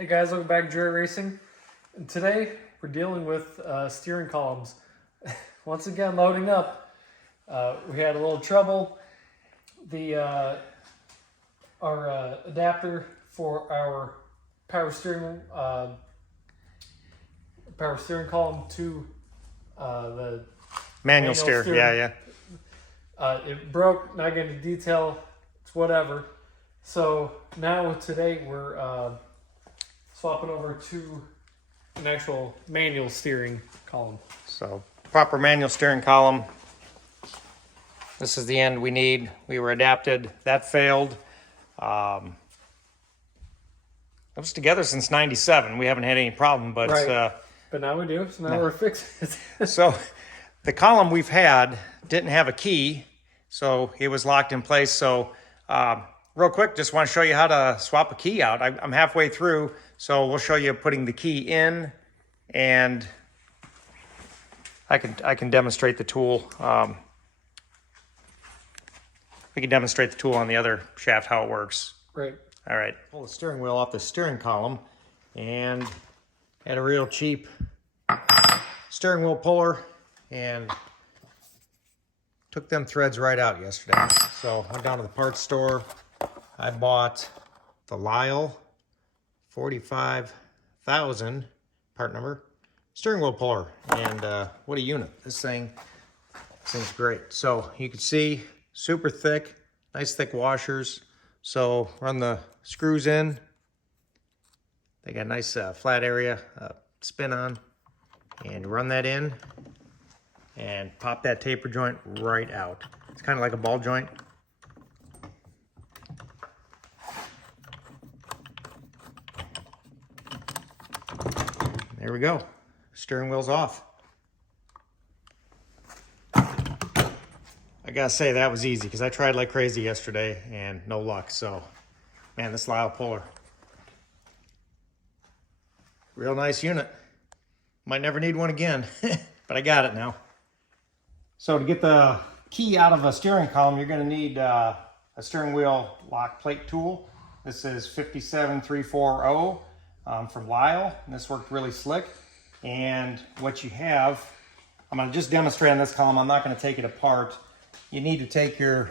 Hey guys, welcome back to Joy Racing. And today we're dealing with steering columns. Once again, loading up. We had a little trouble. The our adapter for our power steering column to the Manual steer. steering. It broke. Not getting into detail. It's whatever. So now today we're swapping over to an actual manual steering column. So proper manual steering column. This is the end we need. We were adapted. That failed. It was together since '97. We haven't had any problem, but Right. But now we do. So now we're fixing it. so the column we've had didn't have a key, so it was locked in place. So real quick, just want to show you how to swap a key out. I'm halfway through, so we'll show you putting the key in, and I can demonstrate the tool. We can demonstrate the tool on the other shaft, how it works. Right. All right, pull the steering wheel off the steering column and had a real cheap steering wheel puller and took them threads right out yesterday. So I went down to the parts store. I bought the Lisle 45,000 part number steering wheel puller, and what a unit. This thing's great. So you can see super thick, nice thick washers. So run the screws in. They got a nice flat area spin on, and run that in and pop that taper joint right out. It's kind of like a ball joint. There we go. Steering wheel's off. I gotta say that was easy because I tried like crazy yesterday and no luck. So, man, this Lisle puller, real nice unit. Might never need one again, but I got it now. So to get the key out of a steering column, you're gonna need a steering wheel lock plate tool. This is 57340 from Lisle, and this worked really slick. And what you have, I'm gonna just demonstrate on this column. I'm not gonna take it apart. You need to take your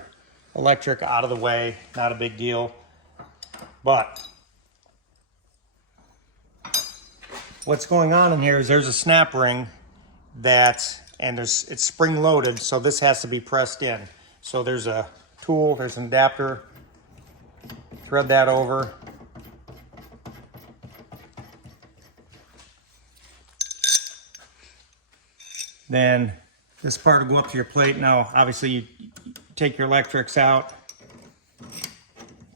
electric out of the way, not a big deal. But what's going on in here is there's a snap ring it's spring loaded, so this has to be pressed in. So there's a tool, there's an adapter, thread that over. Then this part will go up to your plate. Now, obviously, you take your electrics out,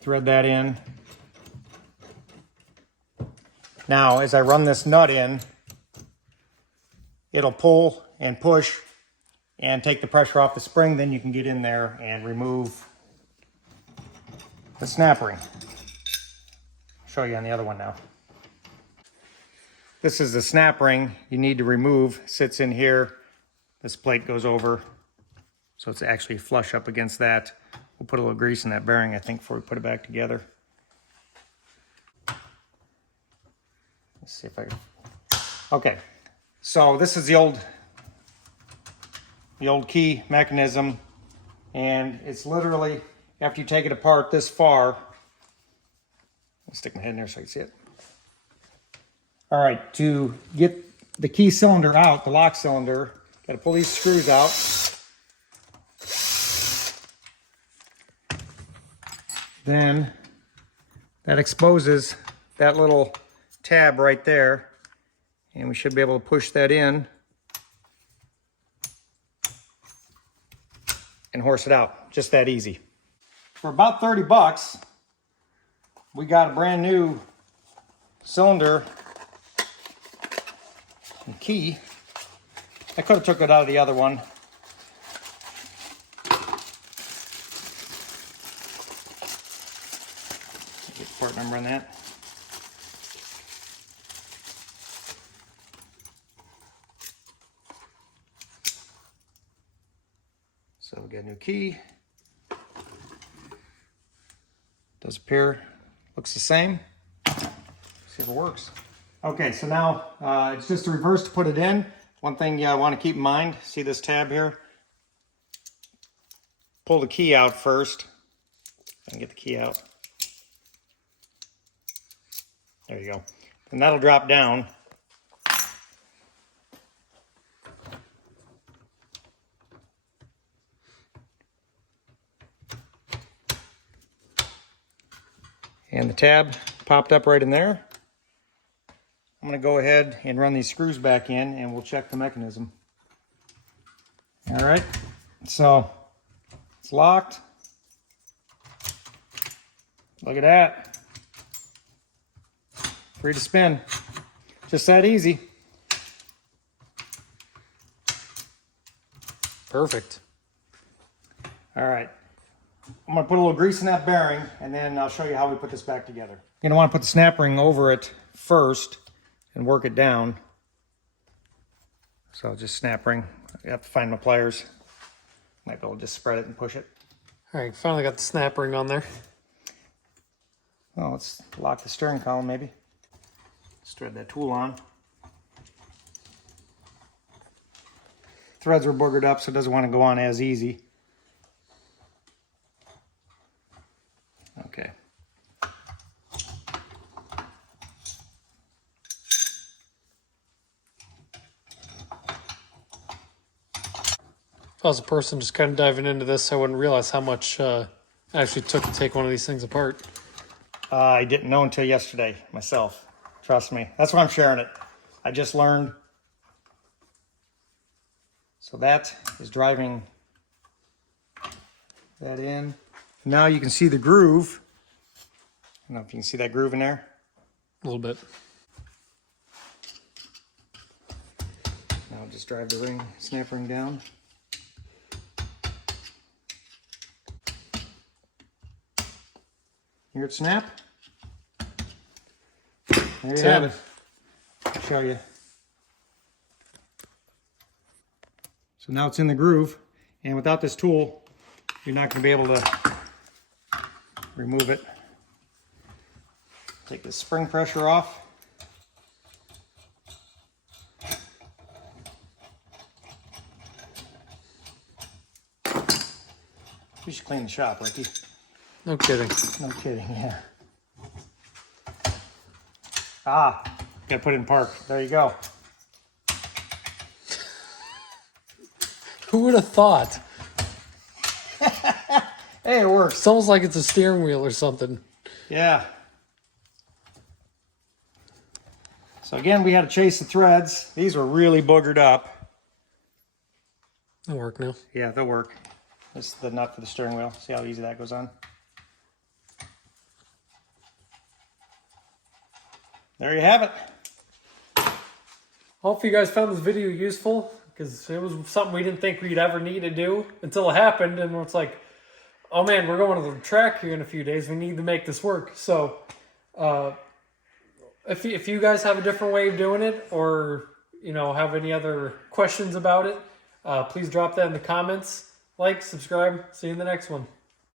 thread that in. Now, as I run this nut in, it'll pull and push and take the pressure off the spring. Then you can get in there and remove the snap ring. I'll show you on the other one now. This is the snap ring you need to remove. Sits in here. This plate goes over, so it's actually flush up against that. We'll put a little grease in that bearing, I think, before we put it back together. Let's see if I can. Okay, so this is the old key mechanism, and it's literally, after you take it apart this far, I'll stick my head in there so I can see it. All right, to get the key cylinder out, the lock cylinder, got to pull these screws out. Then that exposes that little tab right there, and we should be able to push that in and horse it out. Just that easy. For about 30 bucks, we got a brand new cylinder and key. I could have took it out of the other one. Get the part number on that. So we got a new key. Does appear, looks the same. See See if it works. Okay, so now it's just a reverse to put it in. One thing you want to keep in mind, see this tab here? Pull the key out first. And get the key out. There you go. And that'll drop down. And the tab popped up right in there. I'm going to go ahead and run these screws back in and we'll check the mechanism. All right, so it's locked. Look at that. Free to spin. Just that easy. Perfect. All right. I'm going to put a little grease in that bearing, and then I'll show you how we put this back together. You're going to want to put the snap ring over it first and work it down. So just snap ring. You have to find my pliers. Might be able to just spread it and push it. All right, finally got the snap ring on there. Oh, let's lock the steering column maybe. Let's thread that tool on. Threads were boogered up, so it doesn't want to go on as easy. Okay. If I was a person just kind of diving into this, I wouldn't realize how much it actually took to take one of these things apart. I didn't know until yesterday myself. Trust me. That's why I'm sharing it. I just learned. So that is driving that in. Now you can see the groove. I don't know if you can see that groove in there. A little bit. Now just drive the ring, snap ring down. Hear it snap? There you have it. I'll show you. So now it's in the groove, and without this tool, you're not going to be able to remove it. Take the spring pressure off. You should clean the shop, Ricky. No kidding. No kidding, yeah. Ah, gotta put it in park. There you go. Who would have thought? Hey, it works. It's almost like it's a steering wheel or something. Yeah. So again, we had to chase the threads. These were really boogered up. They'll work now. Yeah, they'll work. This is the nut for the steering wheel. See how easy that goes on? There you have it. Hopefully you guys found this video useful, because it was something we didn't think we'd ever need to do until it happened, and it's like, oh man, we're going to the track here in a few days. We need to make this work. So if you guys have a different way of doing it, or have any other questions about it, please drop that in the comments. Like, subscribe. See you in the next one.